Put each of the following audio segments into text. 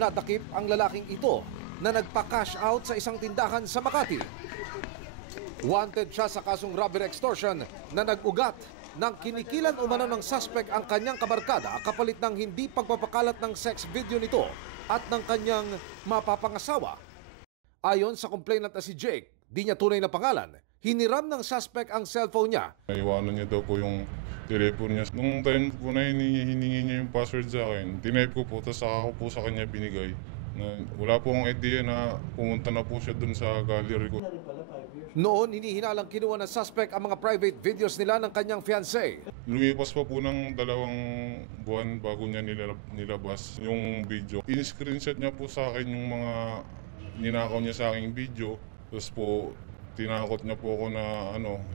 Nadakip ang lalaking ito na nagpa-cash out sa isang tindahan sa Makati. Wanted siya sa kasong robbery extortion na nag-ugat ng kinikilan umano ng suspect ang kanyang kabarkada kapalit ng hindi pagpapakalat ng sex video nito at ng kanyang mapapangasawa. Ayon sa complainant na si Jake, di niya tunay na pangalan, hiniram ng suspect ang cellphone niya. Naiwanan niya daw po yung telepono niya. Nung time po na hiningi niya yung password sa akin, tinype ko po, tapos saka ko po sa kanya binigay. Wala po akong idea na pumunta na po siya dun sa gallery ko. Noon, hinihinalang kinuha ng suspect ang mga private videos nila ng kanyang fiancé. Lumipas pa po ng 2 buwan bago niya nilabas yung video. In-screenshot niya po sa akin yung mga ninakaw niya sa aking video. Tapos po, tinakot niya po ako na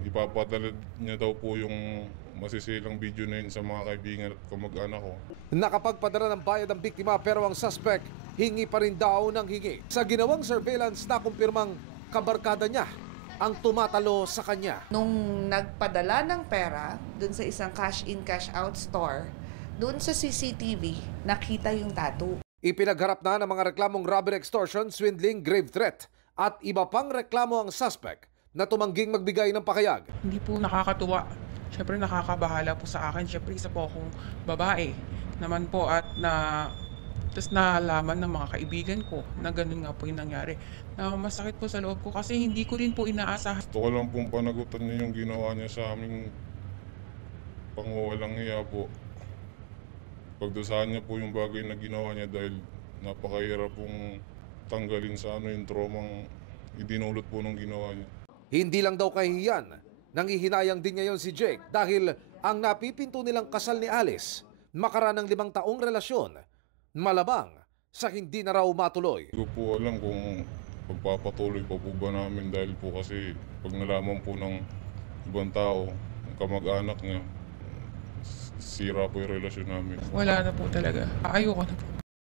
ipapadala niya daw po yung masisilang video na yun sa mga kaibigan at kamag-anak ko. Nakapagpadala ng bayad ang biktima pero ang suspect hingi pa rin daw ng hingi. Sa ginawang surveillance na kumpirmang kabarkada niya ang tumatalo sa kanya. Nung nagpadala ng pera dun sa isang cash-in, cash-out store, dun sa CCTV, nakita yung tattoo. Ipinagharap na ng mga reklamong robbery extortion, swindling, grave threat at iba pang reklamo ang suspect na tumangging magbigay ng pakayag. Hindi po nakakatuwa. Siyempre nakakabahala po sa akin. Siyempre isa po akong babae naman po at tapos nalaman ng mga kaibigan ko na ganun nga po yung nangyari. Masakit po sa loob ko kasi hindi ko rin po inaasahan. Gusto ko lang pong panagutan niya yung ginawa niya sa aming panguwalang hiya po. Pagdusahan niya po yung bagay na ginawa niya dahil napakahirap pong tanggalin sa yung traumang idinulot po ng ginawa niya. Hindi lang daw kahihiyan, nanghihinayang din ngayon si Jake dahil ang napipinto nilang kasal ni Alice, makaraan ng 5 taong relasyon, malabang sa hindi na raw matuloy. Hindi ko po alam kung pagpapatuloy pa po ba namin dahil po kasi pag nalaman po ng ibang tao, kamag-anak niya, sira po yung relasyon namin. Wala na po talaga. Ayoko na po.